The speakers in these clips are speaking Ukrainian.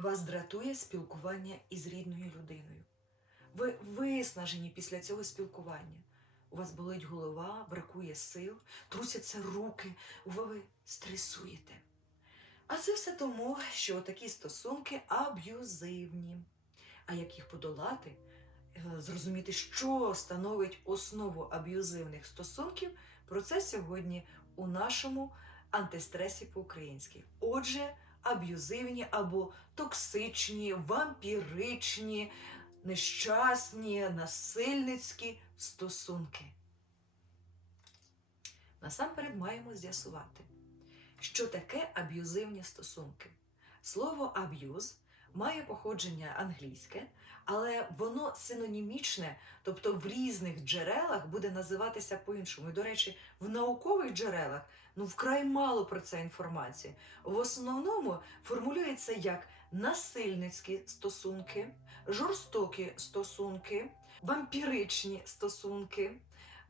Вас дратує спілкування із рідною людиною. Ви виснажені після цього спілкування. У вас болить голова, бракує сил, трусяться руки, ви стресуєте. А це все тому, що такі стосунки аб'юзивні. А як їх подолати, е, зрозуміти, що становить основу аб'юзивних стосунків, про це сьогодні у нашому антистресі по-українськи. Отже, аб'юзивні або токсичні, вампіричні, нещасні, насильницькі стосунки. Насамперед маємо з'ясувати, що таке аб'юзивні стосунки. Слово аб'юз має походження англійське, але воно синонімічне, тобто в різних джерелах буде називатися по-іншому. І, до речі, в наукових джерелах ну вкрай мало про це інформації. В основному формулюється як насильницькі стосунки, жорстокі стосунки, вампіричні стосунки,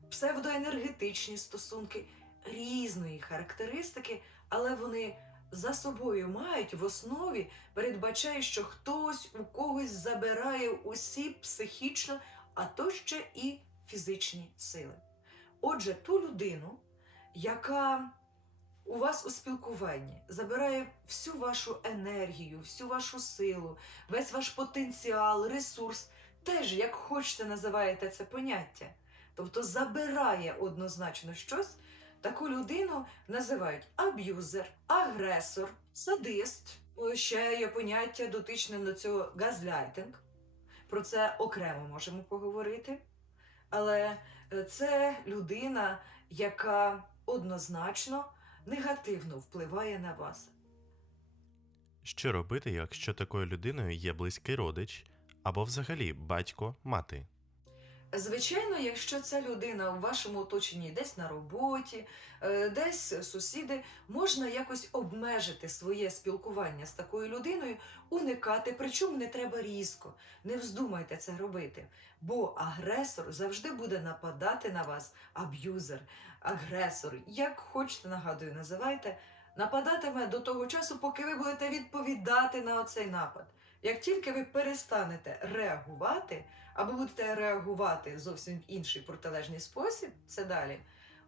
псевдоенергетичні стосунки різної характеристики, але вони за собою мають в основі передбачає, що хтось у когось забирає усі психічно, а то ще і фізичні сили. Отже, ту людину, яка у вас у спілкуванні забирає всю вашу енергію, всю вашу силу, весь ваш потенціал, ресурс, теж, як хочете, називаєте це поняття. Тобто забирає однозначно щось, таку людину називають аб'юзер, агресор, садист. Ще є поняття дотичне до цього газляйтинг. Про це окремо можемо поговорити. Але е, це людина, яка однозначно негативно впливає на вас. Що робити, якщо такою людиною є близький родич або взагалі батько, мати? Звичайно, якщо ця людина у вашому оточенні десь на роботі, е, десь сусіди, можна якось обмежити своє спілкування з такою людиною, уникати, причому не треба різко. Не вздумайте це робити. Бо агресор завжди буде нападати на вас, аб'юзер, агресор, як хочете, нагадую, називайте, нападатиме до того часу, поки ви будете відповідати на оцей напад. Як тільки ви перестанете реагувати, або будете реагувати зовсім в інший протилежний спосіб, це далі,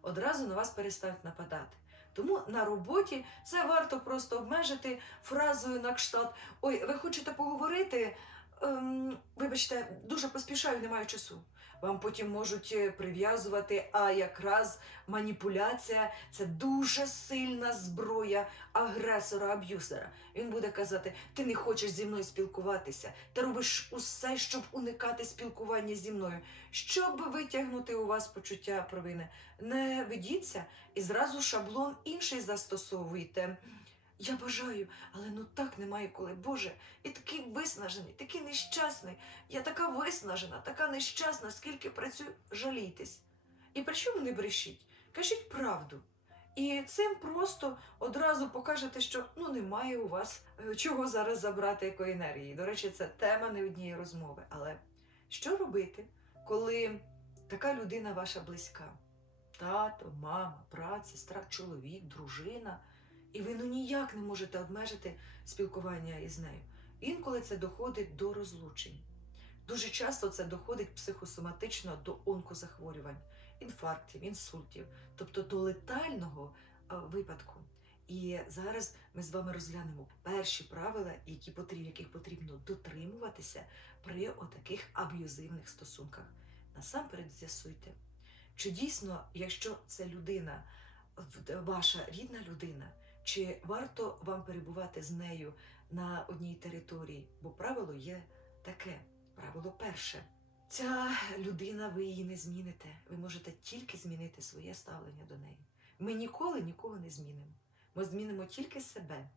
одразу на вас перестануть нападати. Тому на роботі це варто просто обмежити фразою на кшталт Ой, ви хочете поговорити? Ем, вибачте, дуже поспішаю, не маю часу. Вам потім можуть е, прив'язувати, а якраз маніпуляція це дуже сильна зброя агресора-аб'юзера. Він буде казати: ти не хочеш зі мною спілкуватися, ти робиш усе, щоб уникати спілкування зі мною, щоб витягнути у вас почуття провини. Не ведіться і зразу шаблон інший застосовуйте. Я бажаю, але ну так немає коли. Боже, і такий виснажений, такий нещасний. Я така виснажена, така нещасна, скільки працюю, жалійтесь. І при чому не брешіть? Кажіть правду. І цим просто одразу покажете, що ну немає у вас е, чого зараз забрати якої енергії. До речі, це тема не однієї розмови. Але що робити, коли така людина ваша близька? Тато, мама, брат, сестра, чоловік, дружина. І ви ну ніяк не можете обмежити спілкування із нею. Інколи це доходить до розлучень. Дуже часто це доходить психосоматично до онкозахворювань, інфарктів, інсультів, тобто до летального випадку. І зараз ми з вами розглянемо перші правила, які потрібно, яких потрібно дотримуватися при отаких аб'юзивних стосунках. Насамперед з'ясуйте, чи дійсно, якщо це людина, ваша рідна людина, чи варто вам перебувати з нею на одній території? Бо правило є таке: правило перше. Ця людина, ви її не зміните. Ви можете тільки змінити своє ставлення до неї. Ми ніколи нікого не змінимо. Ми змінимо тільки себе.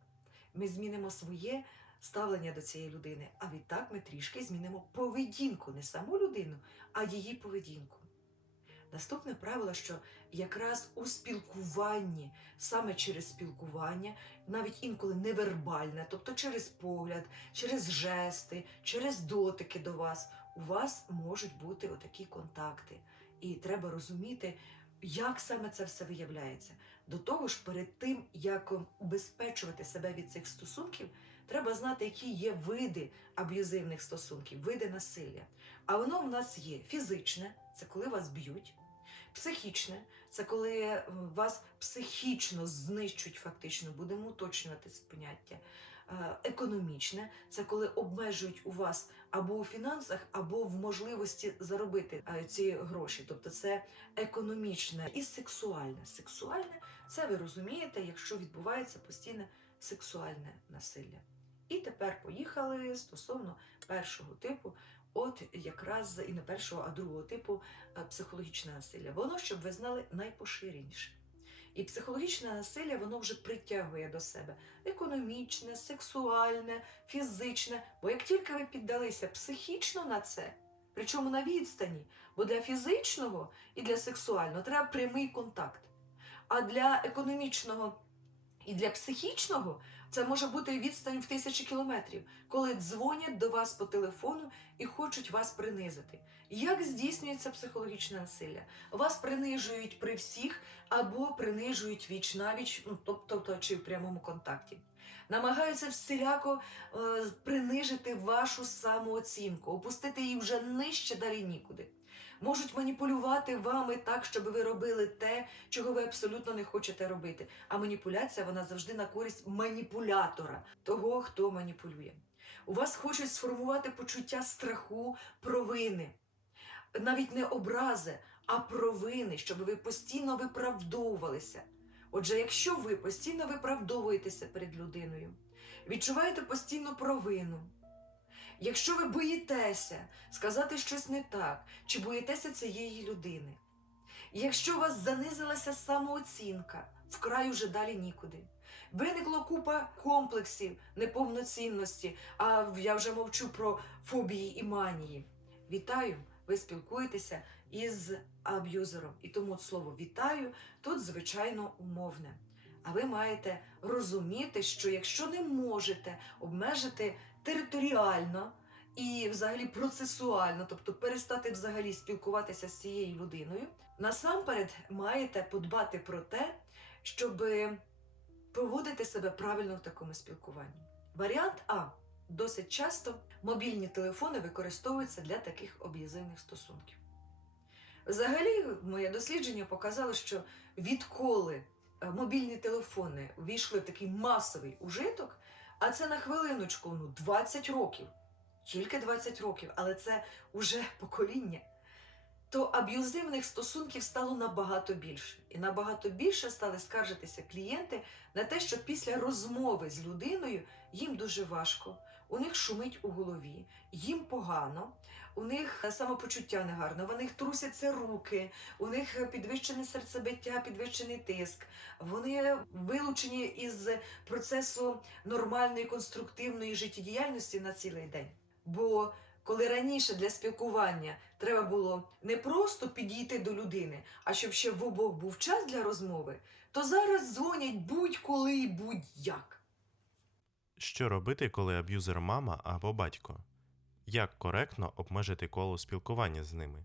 Ми змінимо своє ставлення до цієї людини, а відтак ми трішки змінимо поведінку, не саму людину, а її поведінку. Наступне правило, що якраз у спілкуванні, саме через спілкування, навіть інколи невербальне, тобто через погляд, через жести, через дотики до вас, у вас можуть бути отакі контакти. І треба розуміти, як саме це все виявляється. До того ж, перед тим, як убезпечувати себе від цих стосунків, треба знати, які є види аб'юзивних стосунків, види насилля. А воно в нас є фізичне це коли вас б'ють, психічне це коли е, вас психічно знищують, фактично, будемо уточнювати це поняття. Е, Економічне це коли обмежують у вас або у фінансах, або в можливості заробити е, ці гроші. Тобто це економічне і сексуальне. Сексуальне це ви розумієте, якщо відбувається постійне сексуальне насилля. І тепер поїхали стосовно першого типу, от якраз і не першого, а другого типу е, психологічне насилля. Воно, щоб ви знали, найпоширеніше. І психологічне насилля воно вже притягує до себе економічне, сексуальне, фізичне. Бо як тільки ви піддалися психічно на це, причому на відстані, бо для фізичного і для сексуального треба прямий контакт. А для економічного і для психічного це може бути відстань в тисячі кілометрів, коли дзвонять до вас по телефону і хочуть вас принизити. Як здійснюється психологічне насилля? Вас принижують при всіх або принижують віч навіч, ну тобто чи в прямому контакті. Намагаються всіляко е, принижити вашу самооцінку, опустити її вже нижче далі нікуди. Можуть маніпулювати вами так, щоб ви робили те, чого ви абсолютно не хочете робити. А маніпуляція вона завжди на користь маніпулятора, того, хто маніпулює. У вас хочуть сформувати почуття страху, провини, навіть не образи, а провини, щоб ви постійно виправдовувалися. Отже, якщо ви постійно виправдовуєтеся перед людиною, відчуваєте постійну провину, якщо ви боїтеся сказати щось не так, чи боїтеся цієї людини, якщо у вас занизилася самооцінка, вкрай уже далі нікуди. Виникло купа комплексів неповноцінності, а я вже мовчу про фобії і манії. Вітаю! Ви спілкуєтеся із аб'юзером. І тому слово вітаю тут, звичайно, умовне. А ви маєте розуміти, що якщо не можете обмежити територіально і взагалі процесуально, тобто перестати взагалі спілкуватися з цією людиною, насамперед маєте подбати про те, щоб поводити себе правильно в такому спілкуванні. Варіант А. Досить часто мобільні телефони використовуються для таких об'язивних стосунків. Взагалі, моє дослідження показало, що відколи е, мобільні телефони війшли в такий масовий ужиток, а це на хвилиночку ну, 20 років, тільки 20 років, але це уже покоління, то аб'юзивних стосунків стало набагато більше. І набагато більше стали скаржитися клієнти на те, що після розмови з людиною їм дуже важко, у них шумить у голові, їм погано, у них самопочуття негарне, у них трусяться руки, у них підвищене серцебиття, підвищений тиск. Вони вилучені із процесу нормальної конструктивної життєдіяльності на цілий день. Бо коли раніше для спілкування треба було не просто підійти до людини, а щоб ще в обох був час для розмови, то зараз дзвонять будь-коли і будь-як. Що робити, коли аб'юзер мама або батько? Як коректно обмежити коло спілкування з ними?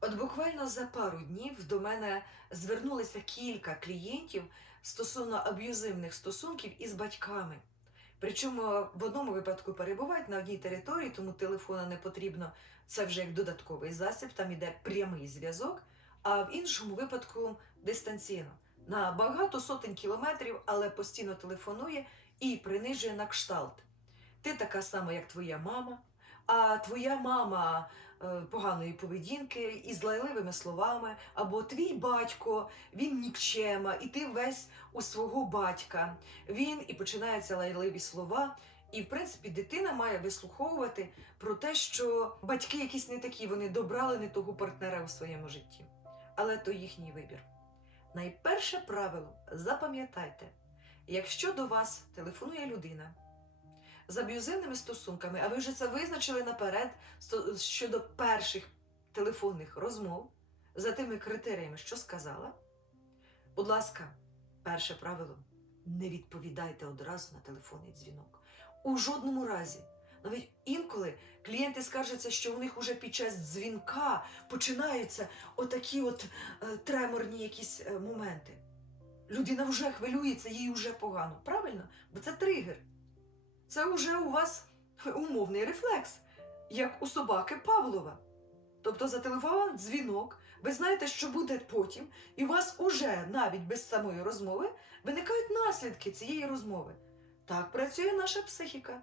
От буквально за пару днів до мене звернулися кілька клієнтів стосовно аб'юзивних стосунків із батьками. Причому в одному випадку перебувають на одній території, тому телефону не потрібно. Це вже як додатковий засіб, там іде прямий зв'язок, а в іншому випадку дистанційно. На багато сотень кілометрів, але постійно телефонує і принижує на кшталт. Ти така сама, як твоя мама, а твоя мама е, поганої поведінки із лайливими словами, або твій батько, він нікчема, і ти весь у свого батька. Він і починаються лайливі слова. І, в принципі, дитина має вислуховувати про те, що батьки якісь не такі, вони добрали не того партнера у своєму житті. Але то їхній вибір. Найперше правило запам'ятайте, якщо до вас телефонує людина з аб'юзивними стосунками, а ви вже це визначили наперед щодо перших телефонних розмов за тими критеріями, що сказала, будь ласка, перше правило не відповідайте одразу на телефонний дзвінок. У жодному разі. Навіть інколи клієнти скаржаться, що у них уже під час дзвінка починаються отакі от е, треморні якісь е, моменти. Людина вже хвилюється, їй вже погано. Правильно? Бо це тригер. це вже у вас умовний рефлекс, як у собаки Павлова. Тобто зателефонував дзвінок, ви знаєте, що буде потім, і у вас уже навіть без самої розмови виникають наслідки цієї розмови. Так працює наша психіка.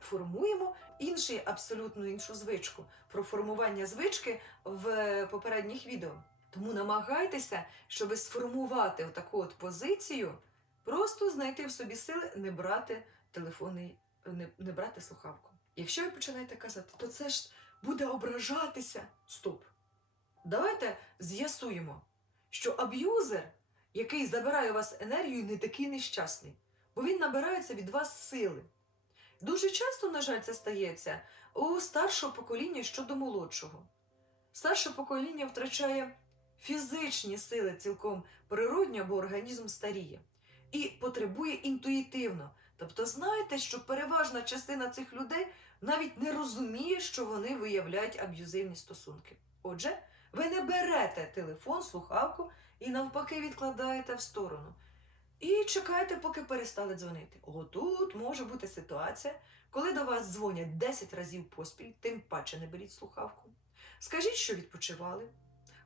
Формуємо інший, абсолютно іншу звичку. Про формування звички в попередніх відео. Тому намагайтеся, щоб сформувати таку от позицію, просто знайти в собі сили не брати телефонний, не, не брати слухавку. Якщо ви починаєте казати, то це ж буде ображатися. Стоп. Давайте з'ясуємо, що аб'юзер, який забирає у вас енергію, не такий нещасний, бо він набирається від вас сили. Дуже часто, на жаль, це стається у старшого покоління щодо молодшого. Старше покоління втрачає фізичні сили цілком природньо, бо організм старіє, і потребує інтуїтивно. Тобто, знаєте, що переважна частина цих людей навіть не розуміє, що вони виявляють аб'юзивні стосунки. Отже, ви не берете телефон, слухавку і навпаки відкладаєте в сторону. І чекаєте, поки перестали дзвонити. Отут може бути ситуація, коли до вас дзвонять 10 разів поспіль, тим паче не беріть слухавку. Скажіть, що відпочивали.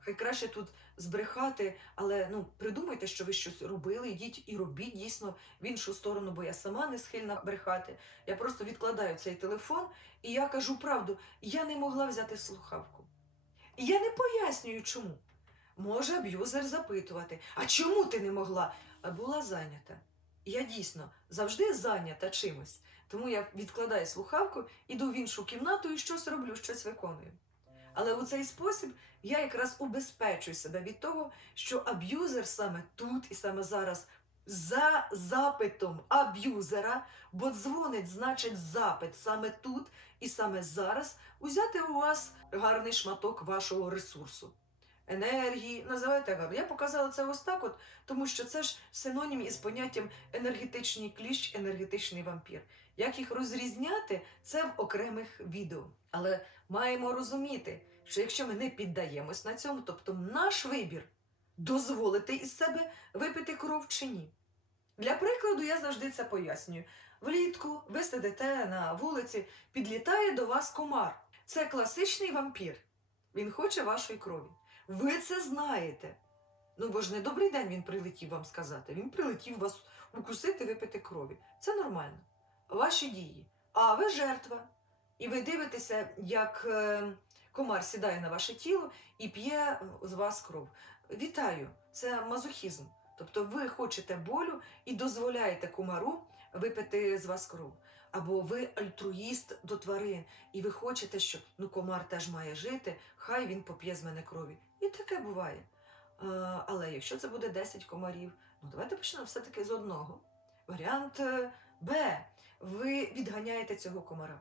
Хай краще тут збрехати, але ну придумайте, що ви щось робили, йдіть і робіть дійсно в іншу сторону, бо я сама не схильна брехати. Я просто відкладаю цей телефон і я кажу правду, я не могла взяти слухавку. Я не пояснюю, чому. Може аб'юзер запитувати, а чому ти не могла? Була зайнята. Я дійсно завжди зайнята чимось. Тому я відкладаю слухавку, іду в іншу кімнату і щось роблю, щось виконую. Але у цей спосіб я якраз убезпечую себе від того, що аб'юзер саме тут і саме зараз за запитом аб'юзера, бо дзвонить, значить запит саме тут і саме зараз узяти у вас гарний шматок вашого ресурсу. Енергії, називайте гарно. Я показала це ось так, от, тому що це ж синонім із поняттям енергетичний кліщ, енергетичний вампір. Як їх розрізняти, це в окремих відео. Але маємо розуміти, що якщо ми не піддаємось на цьому, тобто наш вибір дозволити із себе випити кров чи ні. Для прикладу, я завжди це пояснюю. Влітку ви сидите на вулиці, підлітає до вас комар. Це класичний вампір. Він хоче вашої крові. Ви це знаєте. Ну бо ж не добрий день він прилетів вам сказати. Він прилетів вас укусити, випити крові. Це нормально. Ваші дії. А ви жертва. І ви дивитеся, як е, комар сідає на ваше тіло і п'є з вас кров. Вітаю! Це мазохізм. Тобто ви хочете болю і дозволяєте комару випити з вас кров. Або ви альтруїст до тварин, і ви хочете, що ну комар теж має жити, хай він поп'є з мене крові. І таке буває. Е, але якщо це буде 10 комарів, ну давайте почнемо все-таки з одного. Варіант е, Б. Ви відганяєте цього комара.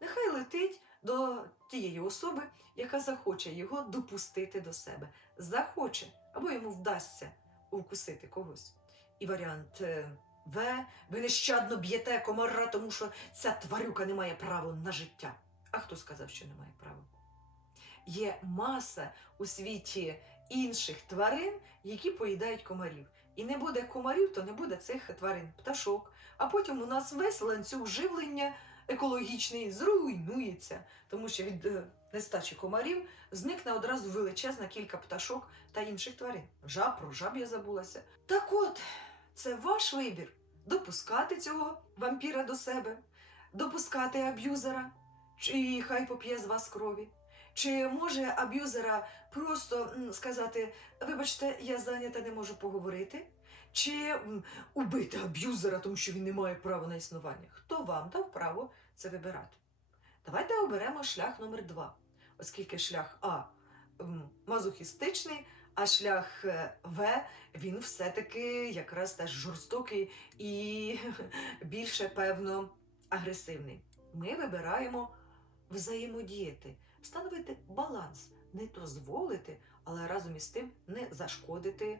Нехай летить до тієї особи, яка захоче його допустити до себе. Захоче, або йому вдасться укусити когось. І варіант е, В. Ви нещадно б'єте комара, тому що ця тварюка не має права на життя. А хто сказав, що не має права? Є маса у світі інших тварин, які поїдають комарів. І не буде комарів, то не буде цих тварин, пташок. А потім у нас весь ланцюг живлення екологічний зруйнується, тому що від е, нестачі комарів зникне одразу величезна кілька пташок та інших тварин. Жаб, про жаб я забулася. Так от, це ваш вибір допускати цього вампіра до себе, допускати аб'юзера, чи хай поп'є з вас крові. Чи може аб'юзера просто сказати: вибачте, я зайнята, не можу поговорити? Чи убити аб'юзера, тому що він не має права на існування? Хто вам дав право це вибирати? Давайте оберемо шлях номер два, оскільки шлях А м, мазохістичний, а шлях е, В він все-таки якраз теж жорстокий і більше, певно, агресивний. Ми вибираємо взаємодіяти, встановити баланс, не дозволити, але разом із тим не зашкодити е,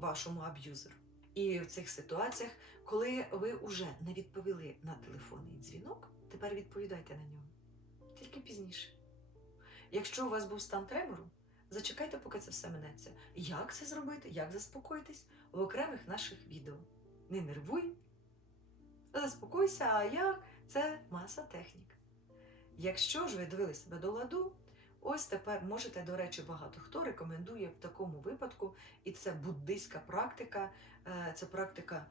вашому аб'юзеру. І в цих ситуаціях, коли ви вже не відповіли на телефонний дзвінок, тепер відповідайте на нього. Тільки пізніше. Якщо у вас був стан тремору, зачекайте, поки це все минеться. Як це зробити, як заспокоїтись в окремих наших відео. Не нервуй, Заспокойся, а як? Це маса технік. Якщо ж ви довели себе до ладу, ось тепер можете, до речі, багато хто рекомендує в такому випадку, і це буддийська практика, е, це практика.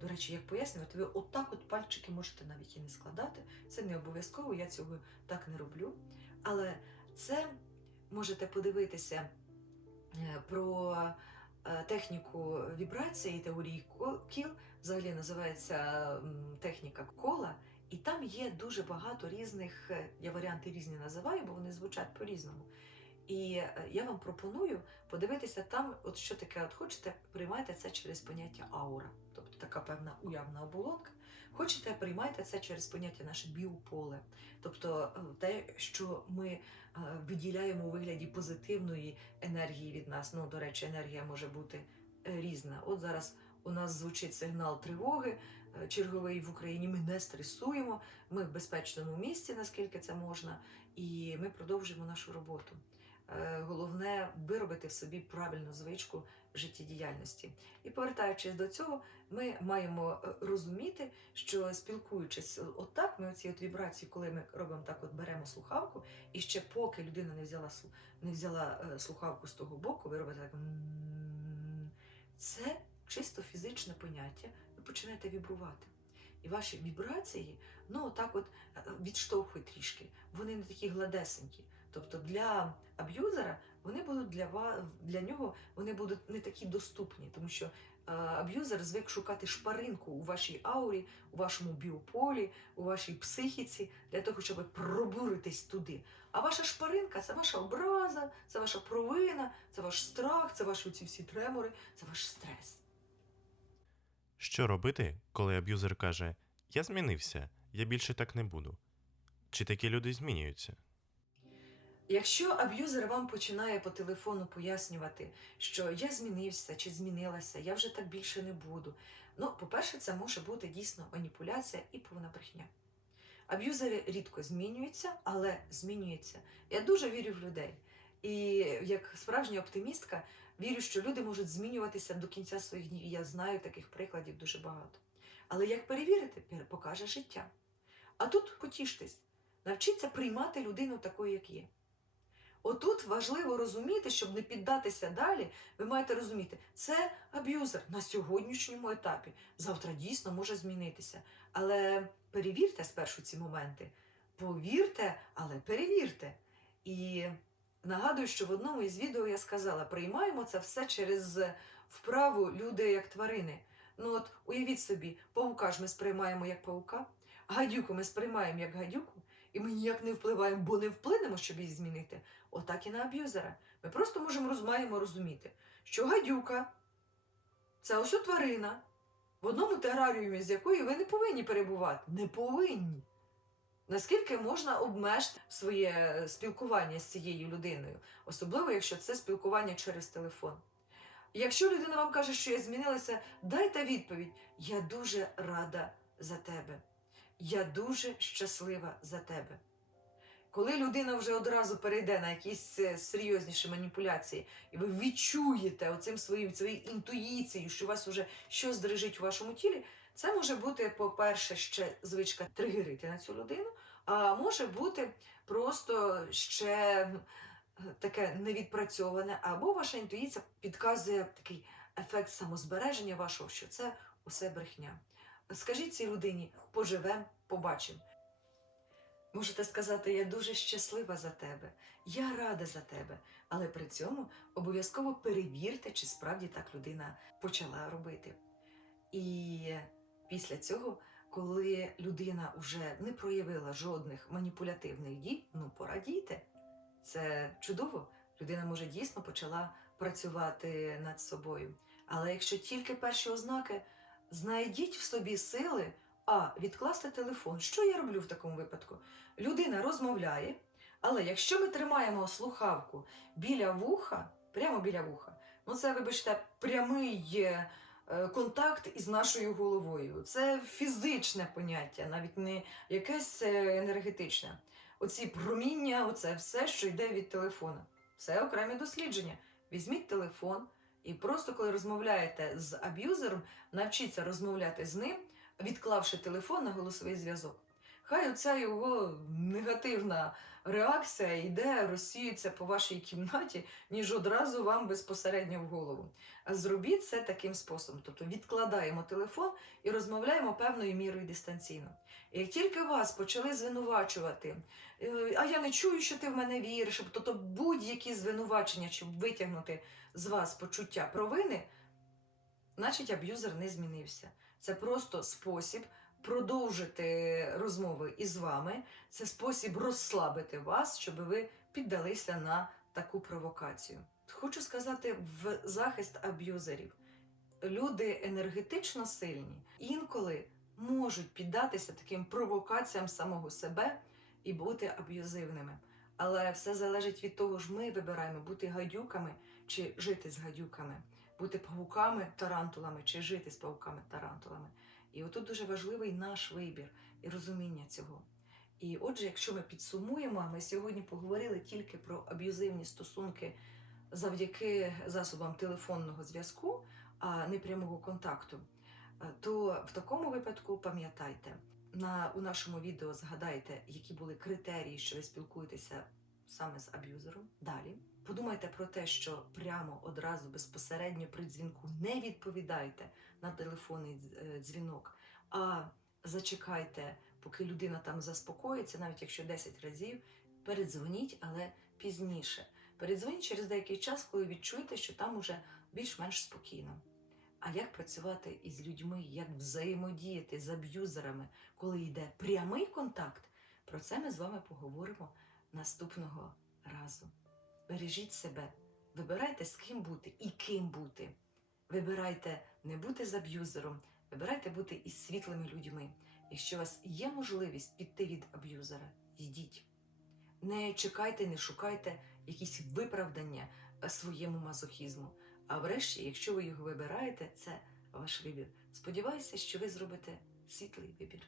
До речі, як пояснювати, ви отак от пальчики можете навіть і не складати. Це не обов'язково, я цього так не роблю. Але це можете подивитися е, про е, техніку вібрації теорії кіл, взагалі називається техніка кола. І там є дуже багато різних, е, я варіанти різні називаю, бо вони звучать по-різному. І е, я вам пропоную подивитися там, от що таке, от хочете, приймайте це через поняття аура, тобто така певна уявна оболонка. Хочете, приймайте це через поняття наше біополе, тобто е, те, що ми виділяємо у вигляді позитивної енергії від нас. Ну, до речі, енергія може бути різна. От зараз у нас звучить сигнал тривоги, черговий в Україні. Ми не стресуємо, ми в безпечному місці, наскільки це можна, і ми продовжуємо нашу роботу. Е, Головне виробити в собі правильну звичку життєдіяльності. І повертаючись до цього, ми маємо е, розуміти, що спілкуючись отак, ми оці от вібрації, коли ми робимо так, от беремо слухавку, і ще поки людина не взяла не взяла е, слухавку з того боку, ви робите так. Це чисто фізичне поняття. Починаєте вібрувати. І ваші вібрації, ну отак от е, відштовхують трішки. Вони не такі гладесенькі. Тобто для аб'юзера вони будуть для вас для нього вони будуть не такі доступні, тому що е, аб'юзер звик шукати шпаринку у вашій аурі, у вашому біополі, у вашій психіці для того, щоб пробуритись туди. А ваша шпаринка це ваша образа, це ваша провина, це ваш страх, це ваші ці всі тремори, це ваш стрес. Що робити, коли аб'юзер каже: Я змінився, я більше так не буду? Чи такі люди змінюються? Якщо аб'юзер вам починає по телефону пояснювати, що я змінився чи змінилася, я вже так більше не буду. Ну, по-перше, це може бути дійсно маніпуляція і повна брехня. Аб'юзери рідко змінюються, але змінюються. Я дуже вірю в людей. І як справжня оптимістка, вірю, що люди можуть змінюватися до кінця своїх днів. І я знаю таких прикладів дуже багато. Але як перевірити, покаже життя. А тут потіштесь, навчіться приймати людину такою, як є. Отут важливо розуміти, щоб не піддатися далі, ви маєте розуміти, це аб'юзер на сьогоднішньому етапі. Завтра дійсно може змінитися. Але перевірте спершу ці моменти. Повірте, але перевірте. І нагадую, що в одному із відео я сказала: приймаємо це все через вправу люди як тварини. Ну от уявіть собі, паука ж ми сприймаємо як паука, гадюку ми сприймаємо як гадюку, і ми ніяк не впливаємо, бо не вплинемо, щоб її змінити. Отак і на аб'юзера. Ми просто можемо маємо розуміти, що гадюка це ось о тварина, в одному тераріумі, з якої ви не повинні перебувати. Не повинні. Наскільки можна обмежити своє спілкування з цією людиною, особливо якщо це спілкування через телефон. Якщо людина вам каже, що я змінилася, дайте відповідь: Я дуже рада за тебе. Я дуже щаслива за тебе. Коли людина вже одразу перейде на якісь е, серйозніші маніпуляції, і ви відчуєте оцим своїм своєю інтуїцією, що у вас вже щось дрижить у вашому тілі, це може бути, по-перше, ще звичка тригерити на цю людину, а може бути просто ще таке невідпрацьоване, або ваша інтуїція підказує такий ефект самозбереження вашого, що це усе брехня. Скажіть цій людині, поживем, побачимо. Можете сказати, я дуже щаслива за тебе, я рада за тебе, але при цьому обов'язково перевірте, чи справді так людина почала робити. І після цього, коли людина вже не проявила жодних маніпулятивних дій, ну порадійте. Це чудово. Людина може дійсно почала працювати над собою. Але якщо тільки перші ознаки, знайдіть в собі сили, а відкласти телефон. Що я роблю в такому випадку? Людина розмовляє, але якщо ми тримаємо слухавку біля вуха, прямо біля вуха, ну це, вибачте, прямий е, контакт із нашою головою. Це фізичне поняття, навіть не якесь е, енергетичне. Оці проміння, оце все, що йде від телефона. Це окремі дослідження. Візьміть телефон І просто коли розмовляєте з аб'юзером, навчіться розмовляти з ним, відклавши телефон на голосовий зв'язок. Хай оця його негативна реакція йде, розсіюється по вашій кімнаті, ніж одразу вам безпосередньо в голову. Зробіть це таким способом. Тобто відкладаємо телефон і розмовляємо певною мірою дистанційно. Як тільки вас почали звинувачувати, е, а я не чую, що ти в мене віриш, тобто будь-які звинувачення, щоб витягнути з вас почуття провини, значить аб'юзер не змінився. Це просто спосіб продовжити розмови із вами, це спосіб розслабити вас, щоб ви піддалися на таку провокацію. Хочу сказати в захист аб'юзерів. Люди енергетично сильні інколи можуть піддатися таким провокаціям самого себе і бути аб'юзивними. Але все залежить від того, ж ми вибираємо бути гадюками чи жити з гадюками, бути павуками, тарантулами чи жити з павуками, тарантулами. І отут дуже важливий наш вибір і розуміння цього. І отже, якщо ми підсумуємо, ми сьогодні поговорили тільки про аб'юзивні стосунки завдяки засобам телефонного зв'язку, а не прямого контакту, е, то в такому випадку пам'ятайте, на, у нашому відео згадайте, які були критерії, що ви спілкуєтеся саме з аб'юзером. Далі подумайте про те, що прямо одразу безпосередньо при дзвінку не відповідайте на телефонний е, дзвінок, а зачекайте, поки людина там заспокоїться, навіть якщо 10 разів, передзвоніть, але пізніше. Передзвоніть через деякий час, коли відчуєте, що там уже більш-менш спокійно. А як працювати із людьми, як взаємодіяти з аб'юзерами, коли йде прямий контакт? Про це ми з вами поговоримо наступного разу. Бережіть себе, вибирайте з ким бути і ким бути. Вибирайте не бути з аб'юзером, вибирайте бути із світлими людьми. Якщо у вас є можливість піти від аб'юзера, йдіть. Не чекайте, не шукайте якісь виправдання е, своєму мазохізму. А врешті, якщо ви його вибираєте, це ваш вибір. Сподіваюся, що ви зробите світлий вибір.